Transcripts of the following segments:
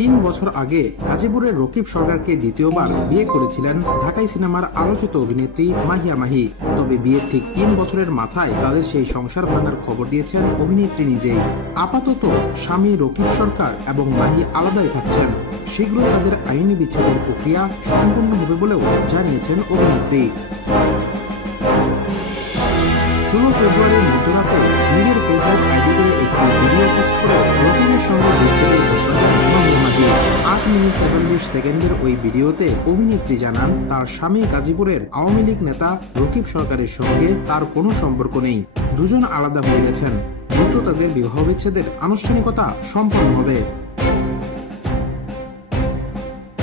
3 বছর আগে গাজীপুরের রকিব সরকারকে দ্বিতীয়বার বিয়ে করেছিলেন ঢাকাই সিনেমার আলোচিত অভিনেত্রী মাহিয়া মাহি। তবে বিয়ের ঠিক 3 বছরের মাথায় তাদের সেই সংসার ভাঙার খবর দিয়েছেন অভিনেত্রী নিজেই। আপাতত স্বামী রকিব সরকার এবং মাহি আলাদাই থাকছেন। শীঘ্রই তাদের আইনি বিচ্ছেদের প্রক্রিয়া সম্পূর্ণ হবে বলেও জানিয়েছেন অভিনেত্রী। 16 ফেব্রুয়ারি মধ্যরাতে নিজের ফেসবুক আইডিতে একটি ভিডিও পোস্ট করে রকিবের সঙ্গে বিচ্ছেদের ঘোষণা দেন মাহিয়া মাহি। 8 মিনিট 43 সেকেন্ডের ওই ভিডিওতে অভিনেত্রী জানান তার স্বামী গাজীপুরের আওয়ামী লীগ নেতা রকিব সরকারের সঙ্গে তার কোনো সম্পর্ক নেই, দুজন আলাদা হয়ে গেছেন। দ্রুত তাদের বিবাহ বিচ্ছেদের আনুষ্ঠানিকতা সম্পন্ন হবে।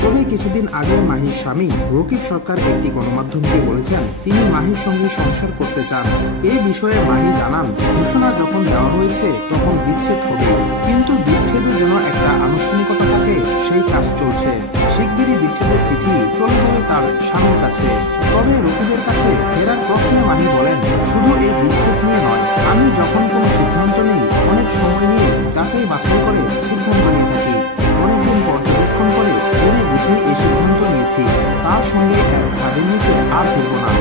তবে কিছুদিন আগে মাহির স্বামী রকিব সরকার একটি গণমাধ্যমকে বলেছেন তিনি মাহির সঙ্গে সংসার করতে চান। এই বিষয়ে মাহি জানান ঘোষণা যখন দেওয়া হয়েছে তখন বিচ্ছেদ হবে, কিন্তু বিচ্ছেদের জন্য একটা আনুষ্ঠানিকতা থাকে, সেই কাজ চলছে। শিগগিরই বিচ্ছেদের চিঠি চলে যাবে তার স্বামীর কাছে। তবে রকিবের কাছে ফেরার প্রশ্নে মাহি বলেন শুধু এই বিচ্ছেদ নিয়ে নয়, আমি যখন কোনো সিদ্ধান্ত নিই অনেক সময় নিয়ে যাচাই বাছাই করে সিদ্ধান্ত নিয়ে থাকি। অনেকদিন পর্যবেক্ষণ করে জেনে বুঝে এই সিদ্ধান্ত নিয়েছি, তার সঙ্গে এক ছাদের নিচে আর ফিরব না।